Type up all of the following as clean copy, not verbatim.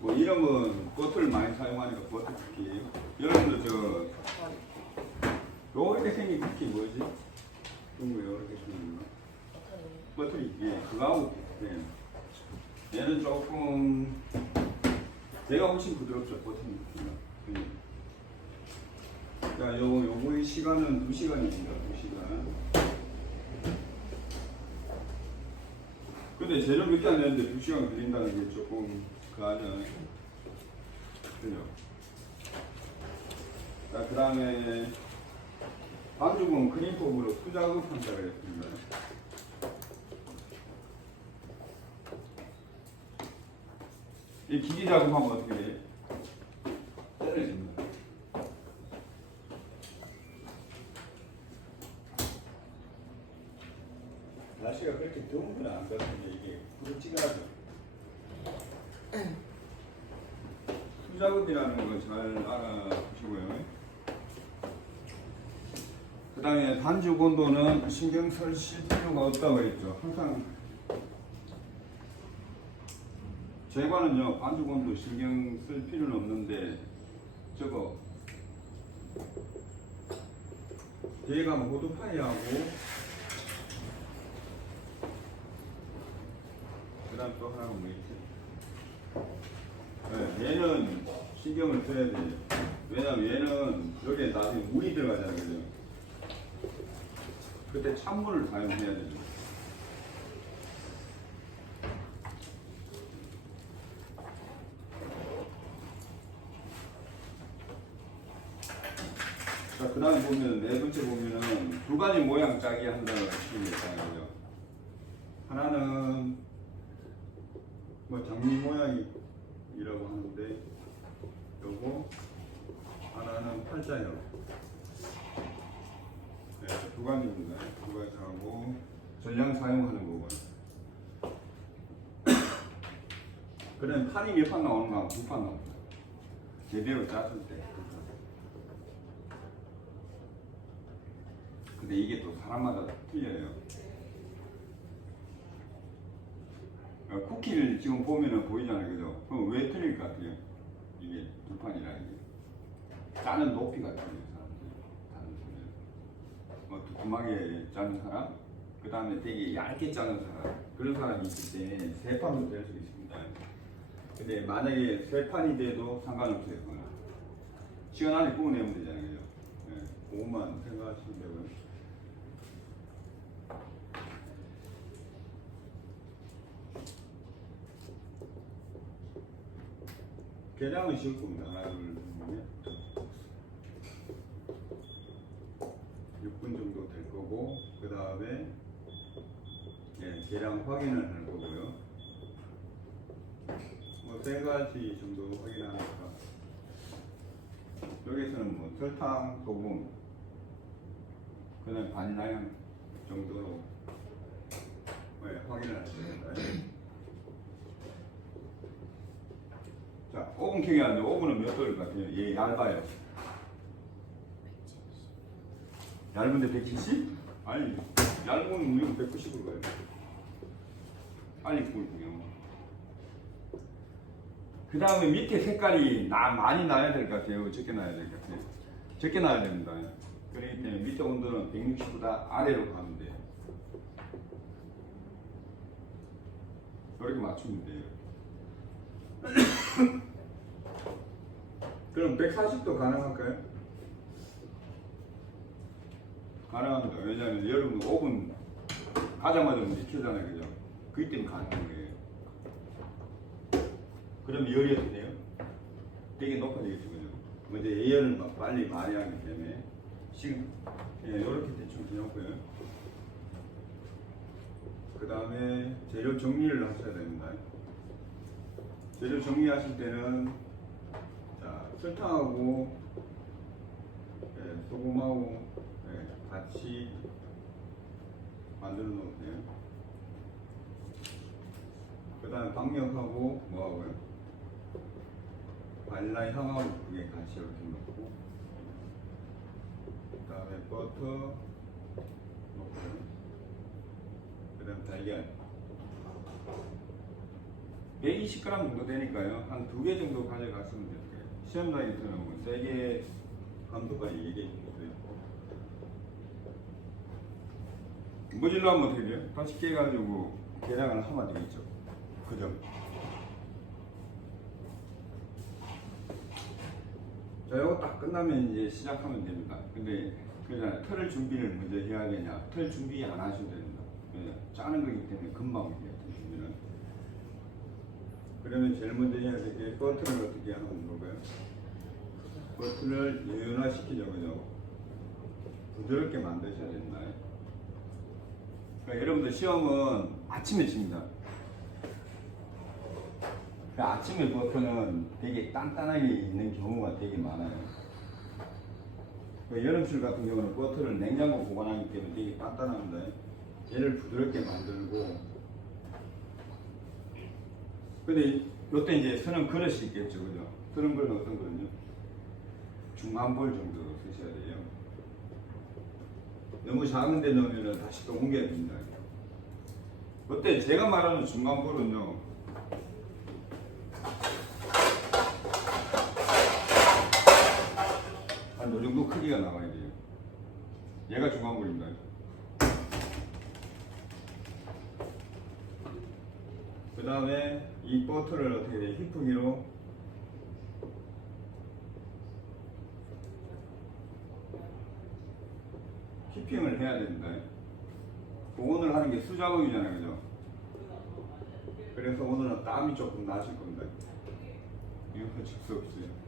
뭐 이름은 버터를 많이 사용하니까 버터 쿠키. 여러분들 요렇게 생긴 쿠키 뭐지? 중국에 요렇게 생긴 거. 버터리. 예, 그거하고 비슷해요. 얘는 조금 얘가 훨씬 부드럽죠, 버터리 쿠키가. 자, 요거의 시간은 2시간입니다. 2시간. 근데 재료 몇 개 안 되는데 2시간 걸린다는 게 조금 그하잖아요. 그죠? 자, 그 다음에 반죽은 크림법으로 수작업한다고 했습니다. 이 기계 작업하면 어떻게 돼요? 떨어집니다. 날씨가 그렇게 더운 건 안 같은데 이게 부르찌가하죠. 수작업이라는 거 잘 알아보시고요. 그 다음에 반죽 온도는 신경 쓸 필요가 없다고 했죠. 항상 제과는요 반죽 온도 신경 쓸 필요는 없는데 저거 뒤에 가면 호두파이하고 그 다음 또 하나가 뭐 있지? 네, 얘는 신경을 써야 돼요. 왜냐면 얘는 여기에 나중에 물이 들어가잖아요. 그죠? 그때 찬물을 사용해야 되죠. 자, 그 다음에 보면, 네 번째 보면은 두 가지 모양 짜기 한다는 식이 있잖아요. 하나는 뭐 장미 모양이라고 하는데, 요거, 하나는 팔자형. 네, 두 가지입니다. 두 가지 하고, 전량 사용하는 거고요. 그다음 판이 몇 판 나오는가? 2판 나옵니다. 제대로 짰을 때. 근데 이게 또 사람마다 틀려요. 쿠키를 지금 보면은 보이잖아요. 그죠? 그럼 왜 틀릴 것 같아요? 이게 2판이라는 게. 짜는 높이가 틀려요. 사람들이. 다른 분들. 뭐 두툼하게 짜는 사람, 그 다음에 되게 얇게 짜는 사람. 그런 사람이 있을 때 3판도 될 수 있습니다. 근데 만약에 3판이 돼도 상관없어요. 시간 안에 구워내면 되잖아요. 그죠? 네, 그것만 생각하시면 되고요. 계량은 쉬울 겁니다. 하나, 둘, 셋. 6분 정도 될 거고, 그 다음에 예, 계량 확인을 할 거고요. 뭐 3가지 정도 확인하니까 여기서는 뭐 설탕, 소금, 그 다음에 반나양 정도로 네, 확인을 하십니다. 자, 오븐 켜기 하는데 오븐은 몇 도일 것 같아요? 예, 얇아요. 얇은데 170? 아니, 얇은 우유는 190으로 가요. 빨리 구울게요. 그 다음에 밑에 색깔이 많이 나야 될 것 같아요. 적게 나야 될 것 같아요. 적게 나야 됩니다. 그렇기 때문에 밑에 온도는 160보다 아래로 가면 돼요. 이렇게 맞추면 돼요. 그럼 140도 가능할까요? 가능합니다. 왜냐하면 여러분 오븐 가자마자 문제 켜잖아요. 그죠? 그때는 가능한 거예요. 그럼 열이 어떻게 돼요? 되게 높아지겠죠. 그죠? 먼저 예열을 빨리 많이 하기 때문에 지금 이렇게 대충 해놓고요. 그 다음에 재료 정리를 하셔야 됩니다. 재료 정리하실 때는 자, 설탕하고 소금하고 같이 만들어 놓으세요. 그 다음에 박력하고 뭐하고요? 바닐라 향하고 그게 같이 이렇게 넣고, 그 다음에 버터 넣고요. 그 다음 달걀, 120g 정도 되니까요. 한 2개 정도 가져갔으면 될 거예요. 시험장에서는 뭐 3개 감도가 2개 정도 있고. 모질러 하면 어떻게 돼요? 다시 깨가지고 계량을 하면 되겠죠. 그죠? 자, 이거 딱 끝나면 이제 시작하면 됩니다. 근데 그냥 틀을 준비를 먼저 해야겠냐? 틀 준비 안 하셔도 됩니다. 짜는 거기 때문에 금방 해요. 틀 준비는. 그러면 제일 먼저 해야 될 게 버튼을 어떻게 하는 건가요? 버튼을 유연화시키죠, 그죠? 부드럽게 만드셔야 된다. 그러니까 여러분들 시험은 아침에 칩니다. 그러니까 아침에 버튼은 되게 단단하게 있는 경우가 되게 많아요. 그러니까 여름철 같은 경우는 버튼을 냉장고 보관하기 때문에 되게 단단합니다. 얘를 부드럽게 만들고, 근데 요때 이제 쓰는 그릇이 있겠죠, 그죠? 쓰는 그릇은 어떤 거든요? 중간볼 정도 쓰셔야 돼요. 너무 작은 데 넣으면 다시 또 옮겨야 됩니다. 그때 제가 말하는 중간볼은요, 한 요 정도 크기가 나와야 돼요. 얘가 중간볼입니다. 그 다음에 이 버튼을 어떻게 돼? 휘풍기로 휘핑을 해야 됩니다. 오늘 하는 게 수작업이잖아요, 그죠? 그래서 오늘은 땀이 조금 나실 겁니다. 이거 어쩔 수 없어요.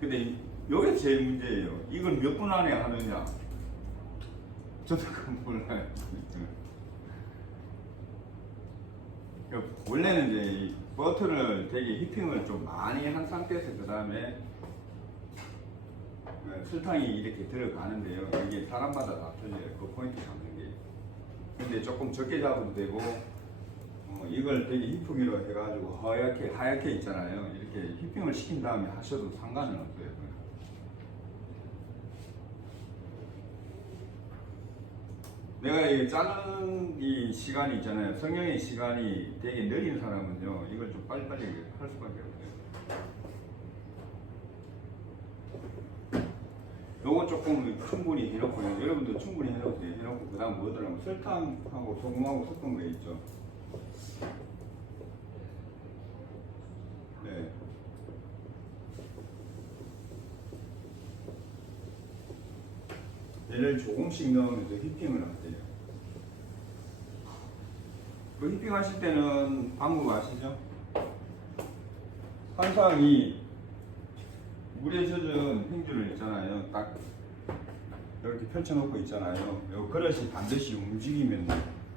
근데 이게 제일 문제예요. 이걸 몇 분 안에 하느냐? 저도 그건 몰라요. 원래는 이제 이 버튼을 되게 휘핑을 좀 많이 한 상태에서 그 다음에 설탕이 이렇게 들어가는데요. 이게 사람마다 다 틀려요. 그 포인트 잡는 게. 근데 조금 적게 잡아도 되고, 이걸 되게 휘핑으로 해가지고 하얗게 있잖아요. 이렇게 휘핑을 시킨 다음에 하셔도 상관은 없어요. 내가 이 짜는 이 시간이 있잖아요. 성형의 시간이 되게 느린 사람은요, 이걸 좀 빨리빨리 할 수밖에 없어요. 요거 조금 충분히 해놓고요. 여러분도 충분히 해놓으세요. 해놓고 그 다음 뭐더라고? 설탕하고 소금하고 섞은 거 있죠. 네. 얘를 조금씩 넣으면서 휘핑을 하세요. 그 휘핑 하실 때는 방법 아시죠? 항상 이 물에 젖은 행주를 있잖아요. 딱 이렇게 펼쳐놓고 있잖아요. 이 그릇이 반드시 움직이면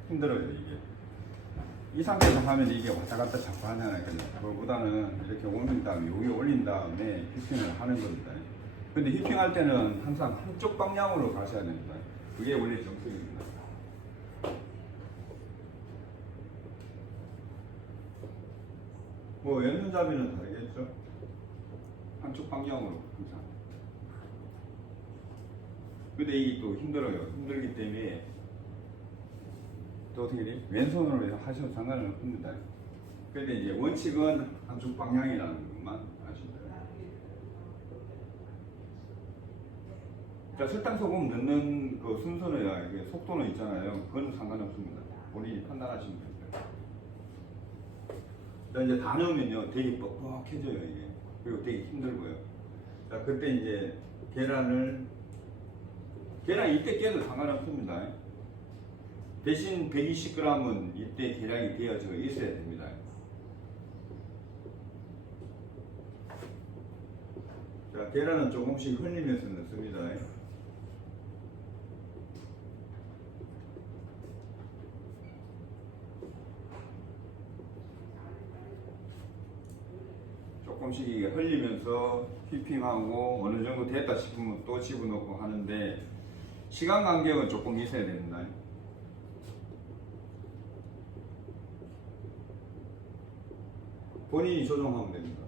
힘들어요, 이게. 이 상태에서 하면 이게 왔다 갔다 자꾸 하잖아요. 그거보다는 이렇게 올린 다음에 여기 올린 다음에 휘핑을 하는 겁니다. 근데 휘핑할 때는 항상 한쪽 방향으로 가셔야 됩니다. 그게 원래 정석입니다. 뭐 왼손잡이는 다르겠죠? 한쪽 방향으로 항상. 근데 이게 또 힘들어요. 힘들기 때문에 또 어떻게 돼? 왼손으로 하셔도 상관은 없습니다. 근데 이제 원칙은 한쪽 방향이라는 것만 아시면 돼요. 자, 설탕 소금 넣는 그 순서는 이게 속도는 있잖아요. 그건 상관없습니다. 본인이 판단하시면 됩니다. 자, 이제 다 넣으면요, 되게 뻑뻑해져요, 이게. 그리고 되게 힘들고요. 자, 그때 이제 계란 이때 깨도 상관없습니다. 대신 120g은 이때 계량이 되어져 있어야 됩니다. 자, 계란은 조금씩 흘리면서 넣습니다. 조금씩 이게 흘리면서 휘핑하고 어느 정도 됐다 싶으면 또 집어넣고 하는데 시간 간격은 조금 있어야 됩니다. 본인이 조정하면 됩니다.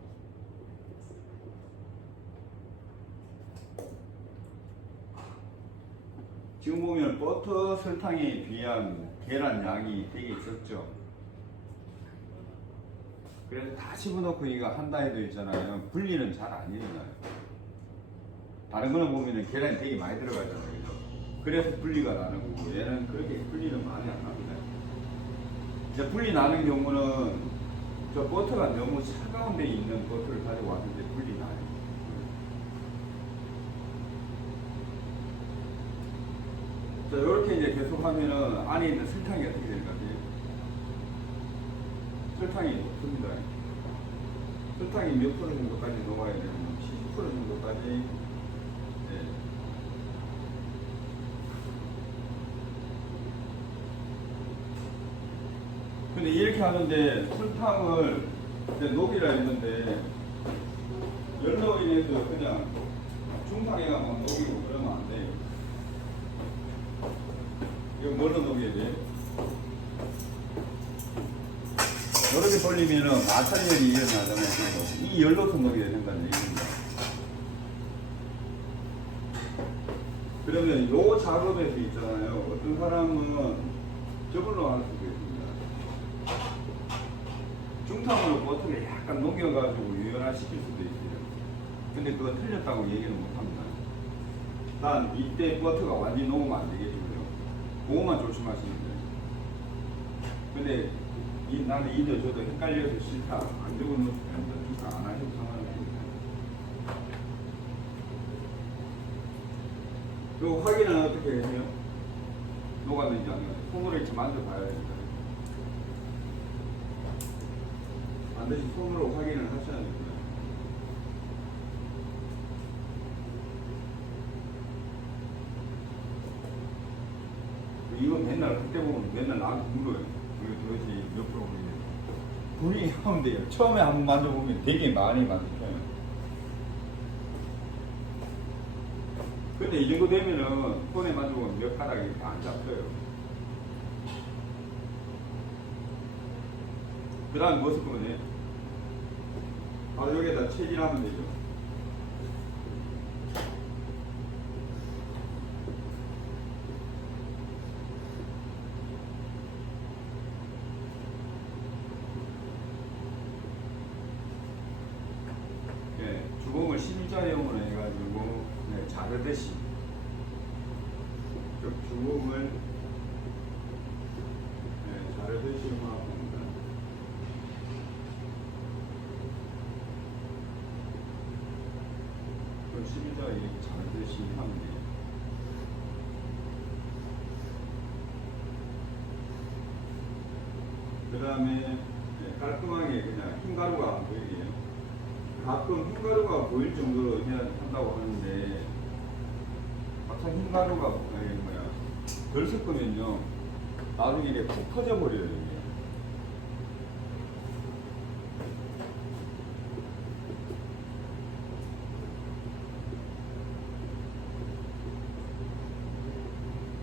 지금 지금 보면 버터 설탕에 비한 계란 양이 되게 적죠. 그래서 다 집어넣고 이거 한다 해도 있잖아요. 분리는 잘 안 일어나요. 다른 거는 보면은 계란이 되게 많이 들어가잖아요. 그죠? 그래서 분리가 나는 거고 얘는 그렇게 분리는 많이 안 납니다. 이제 분리 나는 경우는 저 버터가 너무 차가운 데 있는 버터를 가지고 왔는데 분리 나요. 자, 이렇게 이제 계속 하면은 안에 있는 설탕이 어떻게 될 것 같아요? 설탕이 높습니다. 설탕이 몇 프로 정도까지 녹아야 되냐면 70% 정도까지. 네. 근데 이렇게 하는데 설탕을 이제 녹이라 했는데 열로 인해서 그냥 중탕에 가면 녹이고 그러면 안 돼요. 이거 뭘로 녹여야 돼? 이렇게 돌리면은 마찰열이 일어나잖아요. 이 열로서 녹여야 된다는 얘기입니다. 그러면 요 작업에서 있잖아요. 어떤 사람은 저걸로 할 수도 있습니다. 중탕으로 버터를 약간 녹여가지고 유연화시킬 수도 있어요. 근데 그거 틀렸다고 얘기는 못합니다. 난 이때 버터가 완전히 녹으면 안 되겠죠. 그거만 조심하시면 돼요. 근데 나는 이도 저도 헷갈려서 싫다. 안 적어놓으면 됩니다. 안 하셔도 상관없습니다. 그리고 확인은 어떻게 해요? 녹았는지 안 녹았는지 손으로 이렇게 만져봐야 됩니다. 반드시 손으로 확인을 하셔야 됩니다. 이건 맨날 그때 보면 맨날 나한테 물어요. 도대체 몇 프로 보이냐. 분위기 하면 돼요. 처음에 한번 만져보면 되게 많이 만져요. 근데 이 정도 되면은 손에 만져보면 몇 가닥이 이렇게 안 잡혀요. 그 다음 무엇을 보면 바로 여기에다 체질하면 되죠. 주걱을 십자형으로 해가지고 자르듯이 주걱을 자르듯이 합니다. 십자 이렇게 자르듯이 하면 돼요. 그 다음에 깔끔하게 그냥 흰가루가 안 보이게 가끔 흰가루가 보일 정도로 해야 한다고 하는데 막상 흰가루가 덜 섞으면요 나중에 이게 푹 터져버려요. 이게.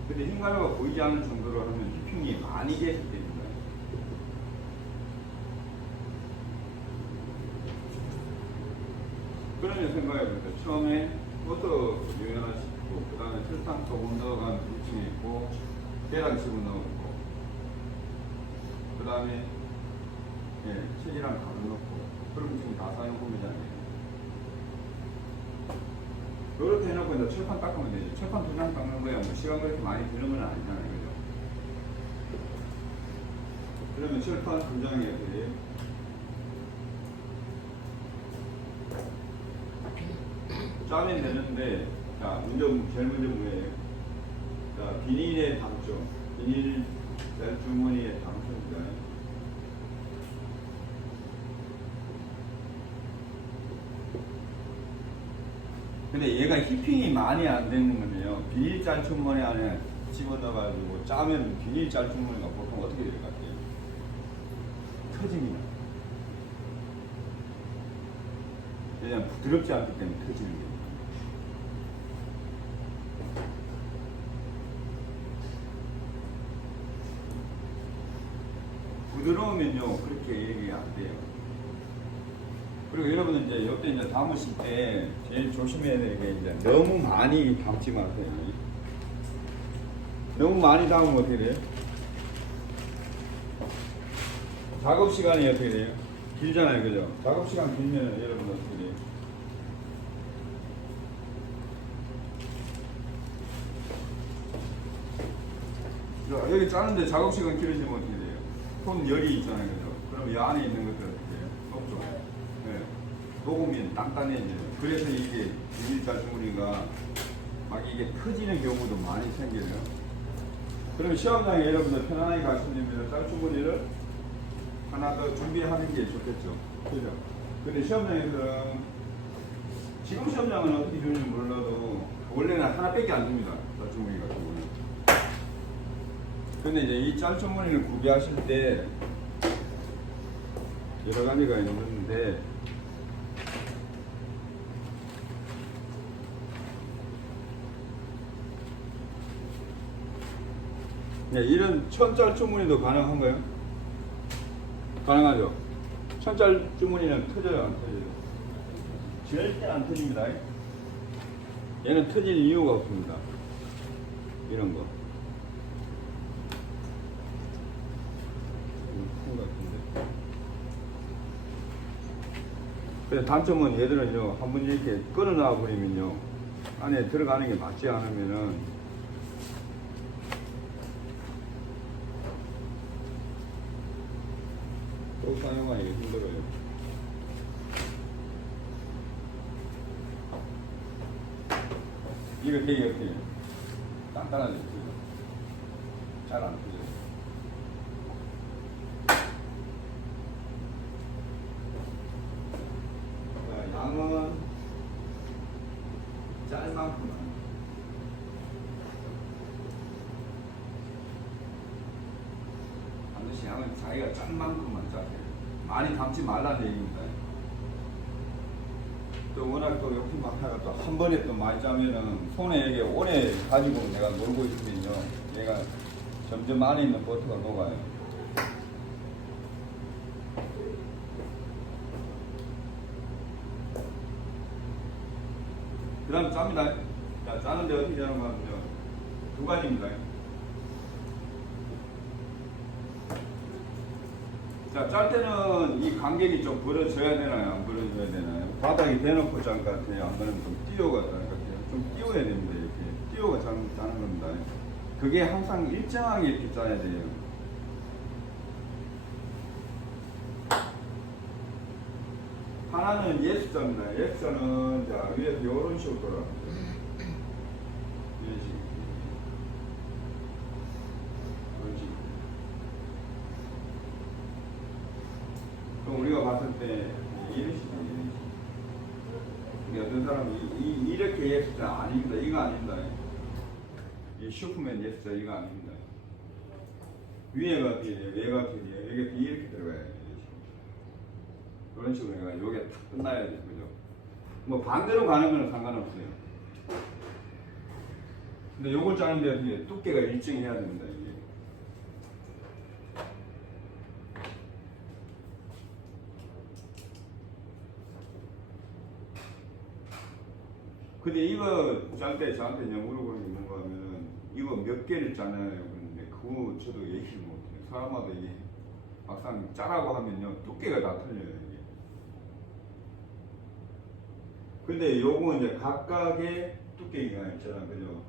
근데 흰가루가 보이지 않는 정도로 하면 휘핑이 많이 됐을 때입니다. 그러면 생각해보니까 처음에 버터 유연화시키고 그 다음에 설탕 조금 넣어간 부침이 있고 계란 집어넣고 그 다음에 체지랑 가루 넣고 그럼 지금 다 사용품이잖아요. 이렇게 해놓고 이제 철판 닦으면 되죠. 철판 두 장 닦는 거야 뭐 시간 그렇게 많이 드는 건 아니잖아요. 그죠? 그러면 철판 두 장에 짜면 되는데, 자, 제일 먼저 뭐예요? 자, 비닐의 당점. 비닐 짤주머니의 당점입니다. 근데 얘가 휘핑이 많이 안 되는 건데요. 비닐 짤주머니 안에 집어넣어가지고 짜면 비닐 짤주머니가 보통 어떻게 될 것 같아요? 터집니다. 왜냐면 부드럽지 않기 때문에 터지는 거예요. 부드러우면요 그렇게 얘기 안 돼요. 그리고 여러분은 이제 이때 이제 담으실 때 제일 조심해야 되는 게 이제 너무 많이 담지 마세요. 너무 많이 담으면 어떻게 돼요? 작업 시간이 어떻게 돼요? 길잖아요, 그죠? 작업 시간 길면 여러분 어떻게 돼요? 자, 여기 짜는데 작업 시간 길어지면 어떻게 돼요? 손 열이 있잖아요, 그죠? 그럼 이 안에 있는 것들 어떻게 돼요? 녹죠. 네. 녹으면 단단해져요. 그래서 이게 비닐짤주머니가 막 이게 터지는 경우도 많이 생겨요. 그럼 시험장에 여러분들 편안하게 가시면 짤주머니를 하나 더 준비하는 게 좋겠죠. 그죠? 근데 시험장에서는 지금 시험장은 어떻게 주는지 몰라도 원래는 하나밖에 안 줍니다. 짤주머니 같은 경우는. 근데 이제 이 짤주머니를 구비하실 때 여러 가지가 있는데 네, 이런 천짤 주머니도 가능한가요? 가능하죠. 천짤 주머니는 터져요, 안 터져요? 절대 안 터집니다. 얘는 터질 이유가 없습니다. 이런 거. 그래서 단점은 얘들은요, 한번 이렇게 끊어놔 버리면요, 안에 들어가는 게 맞지 않으면은 또 사용하기 힘들어요. 이거 되게 어때요? 단단하죠? 잘 안 터져요. 양은 짤만큼만. 반드시 양은 자기가 짠 만큼만 짜세요. 많이 담지 말라는 얘기입니다. 또 워낙 또 욕심 많다가 또 한 번에 또 많이 짜면은 손에 이게 오래 가지고 내가 놀고 있으면요, 얘가 점점 안에 있는 버터가 녹아요. 그 다음 짭니다. 자, 짜는데 어떻게 하는 거냐면 두 가지입니다. 자, 짤 때는 이 간격이 좀 벌어져야 되나요? 안 벌어져야 되나요? 바닥에 대놓고 짤 것 같아요? 아니면 좀 띄워가 짤 것 같아요? 좀 띄워야 됩니다. 이렇게 띄워가 짜는 겁니다. 그게 항상 일정하게 이렇게 짜야 돼요. 하나는 예수자입니다. 예수자는 자, 위에서 이런 식으로 돌아갑니다. 이런 식으로. 이런 식으로. 그럼 우리가 봤을 때 이런 식이에요. 이런 식으로. 그러니까 어떤 사람이 이렇게 예수자 아닙니다. 이거 아닙니다. 이 슈퍼맨 예수자 이거 아닙니다. 위에가 뒤에요. 위에가 뒤에요. 여기 이렇게 들어가야 돼요. 그런 식으로 해가 요게 탁 끝나야 돼, 그죠? 뭐 반대로 가는 건 상관없어요. 근데 요걸 짜는데 어떻게 두께가 일정해야 됩니다, 이게. 근데 이거 짤 때 저한테 물어보는 게 뭔가 하면은 이거 몇 개를 짜나요? 그런데 그거 저도 얘기를 못해요. 사람마다 이게 막상 짜라고 하면요, 두께가 다 틀려요. 근데 요거 이제 각각의 두께가 있잖아, 그죠?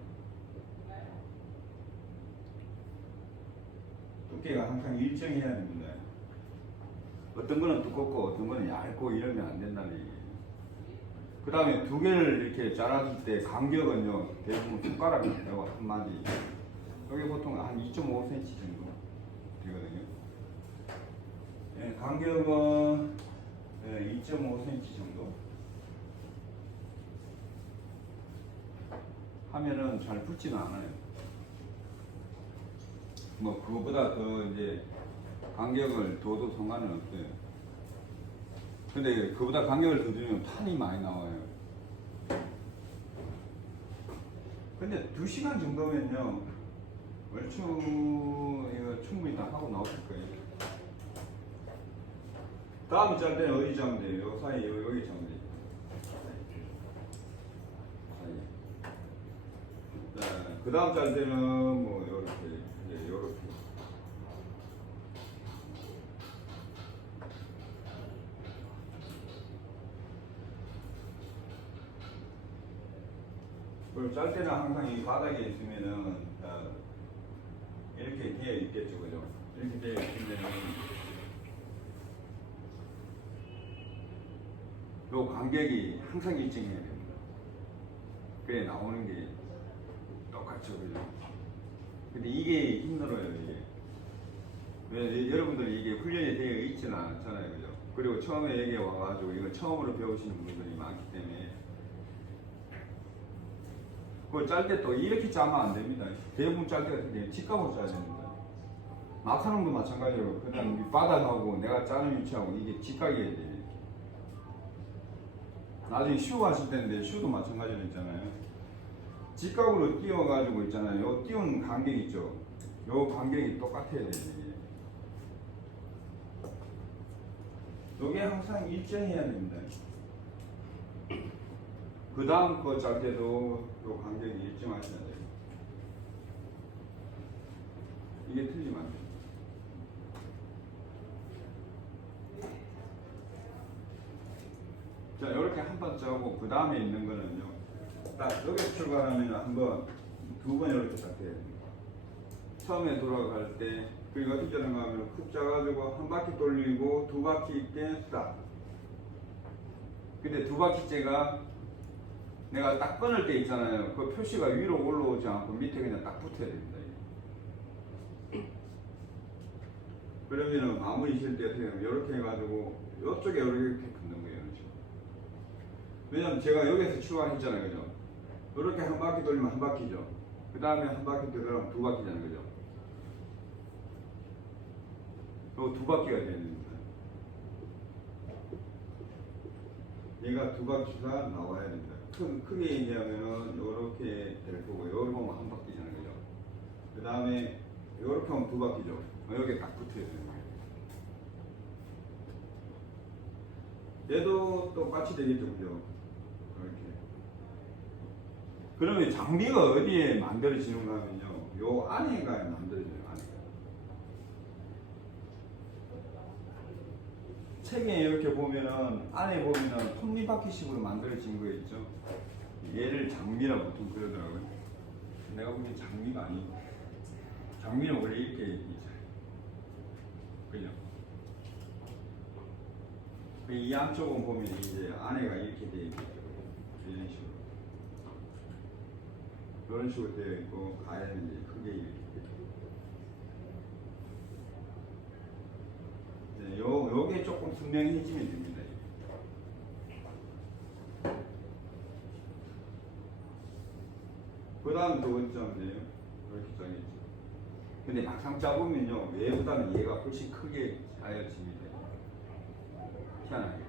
두께가 항상 일정해야 됩니다. 어떤 거는 두껍고 어떤 거는 얇고 이러면 안 된다는 얘기예요. 그 다음에 두 개를 이렇게 잘랐을 때 간격은요, 대부분 손가락이 되고 한 마디. 여기 보통 한 2.5cm 정도 되거든요. 예, 간격은 2.5cm 정도. 하면은 잘 붙지는 않아요. 뭐 그거보다 더 이제 간격을 둬도 상관은 없어요. 근데 그보다 간격을 더 주면 판이 많이 나와요. 근데 2시간 정도면요, 얼추 이거 충분히 다 하고 나오실 거예요. 다음 짤 때는 어디 짜면 돼요? 요 사이 여기 짜면 돼요. 그 다음 짤 때는 뭐 그리고 짤 때는 항상 이 바닥에 있으면은 이렇게 되어 있겠죠, 그죠? 이렇게 되어 있으면은 요 간격이 항상 일정해야 됩니다. 그래 나오는 게 똑같죠, 그죠? 근데 이게 힘들어요, 이게. 왜 여러분들이 이게 훈련이 되어 있지는 않잖아요, 그죠? 그리고 처음에 여기 와가지고 이거 처음으로 배우시는 분들이 많기 때문에 그걸 짤 때 또 이렇게 짜면 안 됩니다. 대부분 짤 때 같은 경우는 직각으로 짜야 됩니다. 낙하능도 마찬가지로 그다음 이 바닥하고 내가 짜는 위치하고 이게 직각이어야 돼요. 나중에 슈 하실 텐데 슈도 마찬가지로 있잖아요. 직각으로 띄워가지고 있잖아요. 요 띄운 간격 있죠. 요 간격이 똑같아야 돼요. 요게 항상 일정해야 됩니다. 그 다음 거 짤 때도 요 간격이 일정하셔야 돼요. 이게 틀리면 안 돼요. 자, 이렇게 한 번 짜고 그 다음에 있는 거는요. 딱 여기서 출발하면 한번 두 번 이렇게 딱 돼야 됩니다. 처음에 돌아갈 때 그리고 어떻게 하는가 하면 쿡 짜가지고 한 바퀴 돌리고 두 바퀴 있게 스탑. 근데 두 바퀴째가 내가 딱 끊을 때 있잖아요. 그 표시가 위로 올라오지 않고 밑에 그냥 딱 붙어야 됩니다. 그러면은 마무리 실 때 어떻게 하면 이렇게 해가지고 이쪽에 이렇게 붙는 거예요. 이런 식으로. 왜냐면 제가 여기서 출발했잖아요. 그죠? 이렇게 한 바퀴 돌리면 한 바퀴죠. 그 다음에 한 바퀴 돌리면 두 바퀴잖아요. 그죠? 요 두 바퀴가 되야 됩니다. 얘가 두 바퀴가 나와야 됩니다. 크게 얘기하면은 요렇게 될 거고, 여기 보면 한 바퀴잖아요. 그죠? 그 다음에 요렇게 하면 두 바퀴죠. 여기에 딱 붙어야 되는 거예요. 얘도 똑같이 되겠죠. 그죠? 이렇게. 그러면 장비가 어디에 만들어지는가 하면요. 요 안에가 만들어져요. 안에가. 책에 이렇게 보면은 안에 보면은 톱니바퀴식으로 만들어진 거 있죠. 얘를 장미라고 보통 그러더라고요. 내가 보기엔 장미가 아니고 장미는 원래 이렇게 있잖아요. 그죠? 이 양쪽은 보면 이제 안에가 이렇게 되어 있겠죠. 이런 식으로. 이런 식으로 되어 있고 가에는 이제 크게 이렇게 되어 있고. 요게 조금 분명해지면 됩니다. 그 다음 두 번째인데요. 이렇게 짜겠죠. 근데 막상 짜보면요. 얘보다는 얘가 훨씬 크게 짜여집니다. 희한하게.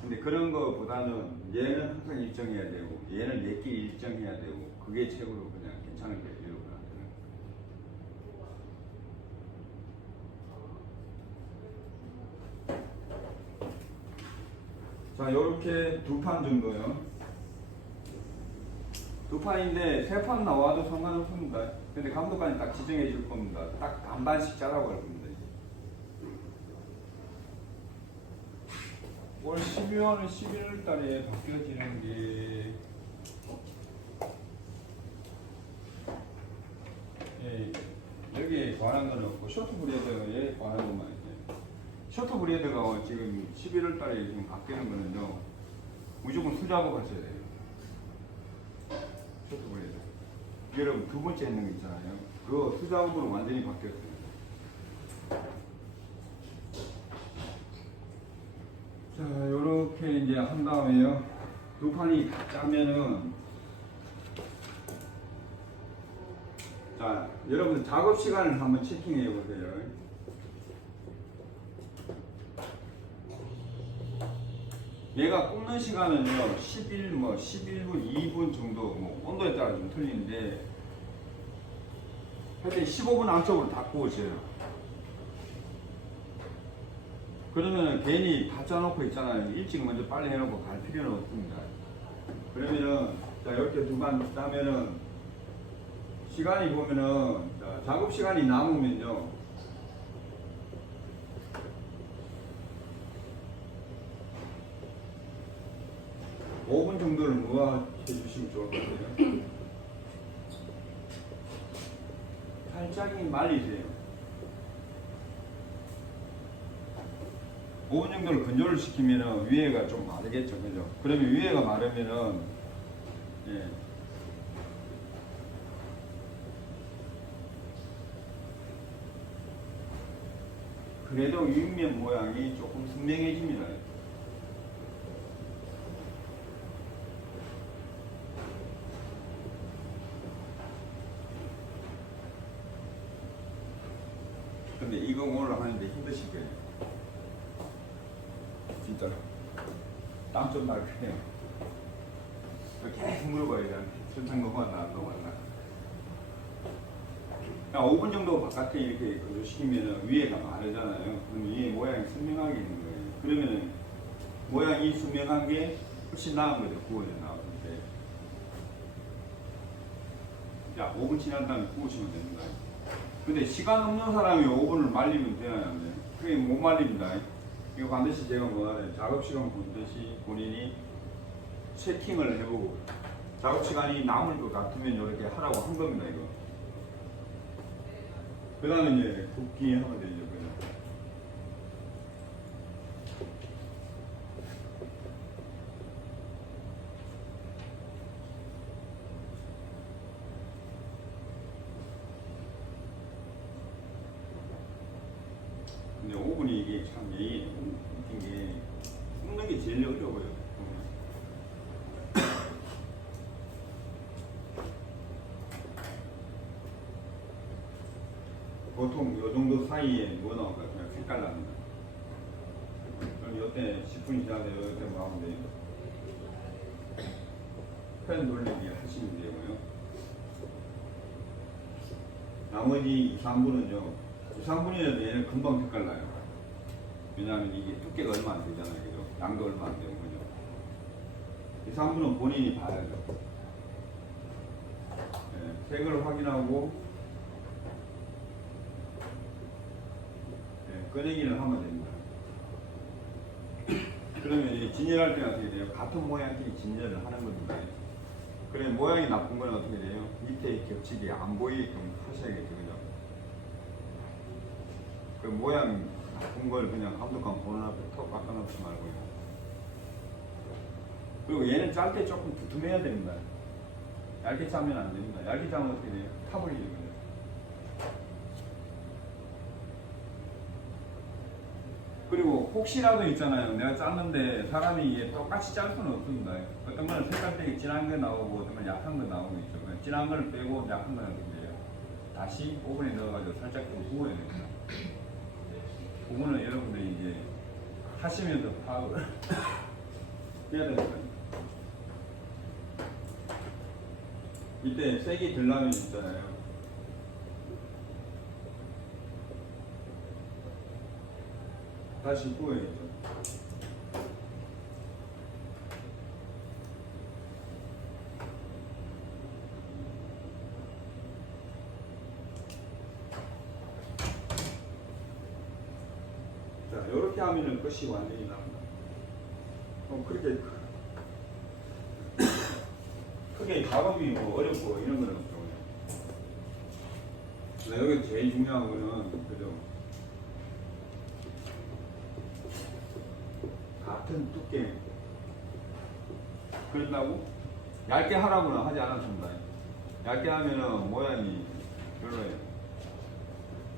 근데 그런 거보다는 얘는 항상 일정해야 되고 얘는 얘끼리 일정해야 되고 그게 최고로 그냥 괜찮은 거예요. 자, 요렇게 두 판 정도요. 두 판인데 세 판 나와도 상관없습니다. 근데 감독관이 딱 지정해 줄 겁니다. 딱 반반씩 짜라고 할 겁니다. 올 12월 11월 달에 바뀌어지는 게 여기에 관한 건 없고 쇼트 브레드에 관한 것만 있어요. 쇼트 브레드가 지금 11월 달에 지금 바뀌는 거는요. 무조건 수작업 하셔야 돼요. 쇼트 브레드. 여러분 두 번째 했는 거 있잖아요. 그거 수작업으로 완전히 바뀌었어요. 자, 요렇게 이제 한 다음에요. 두 판이 다 짜면은 자, 여러분 작업 시간을 한번 체킹해 보세요. 얘가 굽는 시간은요, 11분, 2분 정도, 온도에 따라 좀 틀리는데, 하여튼 15분 안쪽으로 다 구워져요. 그러면 괜히 다 짜놓고 있잖아요. 일찍 먼저 빨리 해놓고 갈 필요는 없습니다. 그러면은, 자, 이렇게 두 번 짜면은, 시간이 보면은, 자, 작업 시간이 남으면요, 5분 정도를 무화해 주시면 좋을 것 같아요. 살짝이 말리세요. 5분 정도를 건조를 시키면은 위에가 좀 마르겠죠, 그죠? 그러면 위에가 마르면은, 예. 그래도 윗면 모양이 조금 선명해집니다. 근데 이거 오늘 하는데 힘드실 거예요. 진짜 땀 좀 날 거예요. 계속 물어봐야 돼. 설탕 녹았나 안 녹았나. 5분 정도 바깥에 이렇게 건조시키면 위에가 마르잖아요. 그럼 위에 모양이 선명하게 있는 거예요. 그러면은 모양이 선명한 게 훨씬 나은 거죠. 구워져 나올 때. 자, 5분 지난 다음에 구우시면 됩니다. 근데 시간 없는 사람이 5분을 말리면 되나요? 안 돼요? 그게 못 말립니다. 이거 반드시 제가 뭐하래 작업시간 보듯이 본인이 세팅을 해보고 작업시간이 남을 것 같으면 이렇게 하라고 한 겁니다. 이거. 그 다음에 이제 굽기 하면 되죠. 그냥. 근데 오븐이 이게 참 웃긴 게 굽는 게 제일 어려워요. 보통 요 정도 사이에 뭐 나올까? 그냥 색깔 납니다. 그럼 요때 10분 지나서 요때 뭐 하면 돼요? 팬 돌리기 하시면 되고요. 나머지 2, 3분은요. 2, 3분이라도 얘는 금방 색깔 나요. 왜냐하면 이게 두께가 얼마 안 되잖아요. 그죠? 양도 얼마 안 되고, 그죠? 2, 3분은 본인이 봐야죠. 네, 색을 확인하고 꺼내기를 하면 됩니다. 그러면 이제 진열할 때는 어떻게 돼요? 같은 모양끼리 진열을 하는 겁니다. 그러면 모양이 나쁜 건 어떻게 돼요? 밑에 겹치게 안 보이게끔 하셔야겠죠, 그죠? 그 모양 나쁜 걸 그냥 감독관 보는 앞에 턱 깎아놓지 말고요. 그리고 얘는 짤 때 조금 두툼해야 됩니다. 얇게 짜면 안 됩니다. 얇게 짜면 어떻게 돼요? 타버리죠. 그리고 혹시라도 있잖아요. 내가 짰는데 사람이 이게 똑같이 짤 수는 없습니다. 어떤 거는 색깔 되게 진한 거 나오고 어떤 건 약한 거 나오고 있죠. 진한 거를 빼고 약한 거는 어떻게 해요? 다시 오븐에 넣어가지고 살짝 좀 구워야 됩니다. 그거는 여러분들이 이제 하시면서 파악을 해야 됩니다. 이때 색이 들라면 있잖아요. 다시 구워야죠. 자, 이렇게 하면은 끝이 완전히 납니다. 그렇게 크게 작업이 뭐 어렵고 이런 거는 없죠. 여기 제일 중요한 거는 그죠? 같은 두께. 그런다고 얇게 하라고는 하지 않았습니다. 얇게 하면은 모양이 별로예요.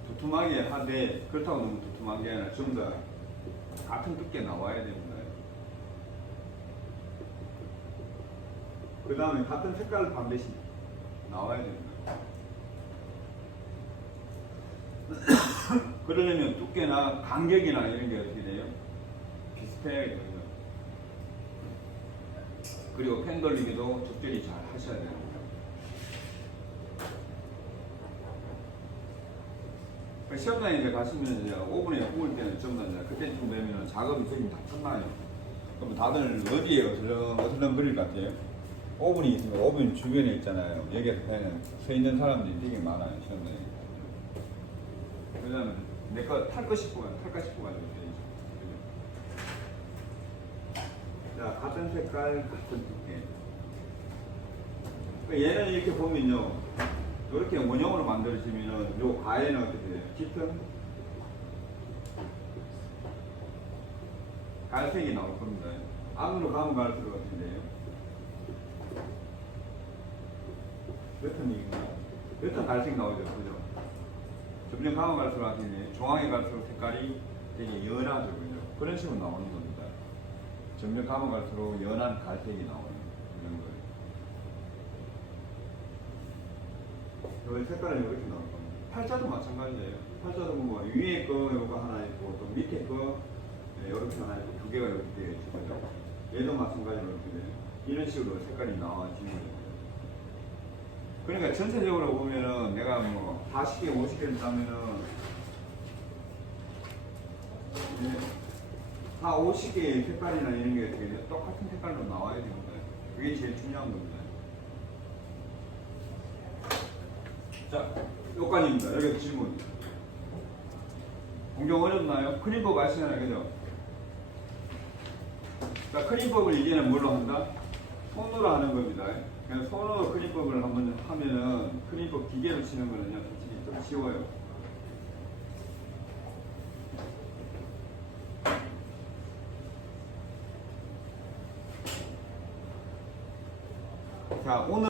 두툼하게 하되 그렇다고 너무 두툼한 게 아니라 좀 더 같은 두께 나와야 됩니다. 그 다음에 같은 색깔 반드시 나와야 됩니다. 그러려면 두께나 간격이나 이런 게 어떻게 돼요? 비슷해야 되거든요. 그리고 팬 돌리기도 적절히 잘 하셔야 됩니다. 시험장에 이제 가시면 이제 오븐에 구울 때는 전부 다 그때쯤 되면 작업이 거의 다 끝나요. 그럼 다들 어디에 어슬렁거릴 것 같아요? 오븐이 있으면 오븐 주변에 있잖아요. 여기에 그냥 서 있는 사람들이 되게 많아요. 시험장에. 왜냐면 내거 탈 거 싶고 탈까 싶고 가지고. 자, 자, 같은 색깔, 같은 두께. 얘는 이렇게 보면요. 이렇게 원형으로 만들어지면은 요 가에는 어떻게 돼요? 짙은 갈색이 나올 겁니다. 안으로 가면 갈수록 어떻게 돼요? 몇턴 얘기인가? 몇턴 갈색 나오죠, 그죠? 점점 가면 갈수록 어떻게 돼요? 중앙에 갈수록 색깔이 되게 연하죠, 그죠? 그런 식으로 나오는 겁니다. 점점 가면 갈수록 연한 갈색이 나오는 이런 거예요. 여기 색깔은 이렇게 나올 겁니다. 팔자도 마찬가지예요. 팔자도 뭐 위에 거 요거 하나 있고 또 밑에 거 이렇게 하나 있고 두 개가 이렇게 되어 있죠. 그죠? 얘도 마찬가지로 이렇게 돼요. 이런 식으로 색깔이 나와지는 거예요. 그러니까 전체적으로 보면은 내가 뭐 40개, 50개를 따면은 다 50개의 색깔이나 이런 게 어떻게 돼요? 똑같은 색깔로 나와야 되는 거예요. 그게 제일 중요한 겁니다. 자, 여기까지입니다. 여기서 질문. 공정 어렵나요? 크림법 아시잖아요, 그죠? 자, 크림법을 이제는 뭘로 한다? 손으로 하는 겁니다. 그냥 손으로 크림법을 한번 하면은 크림법 기계로 치는 거는요, 솔직히 좀 쉬워요. 자, 오늘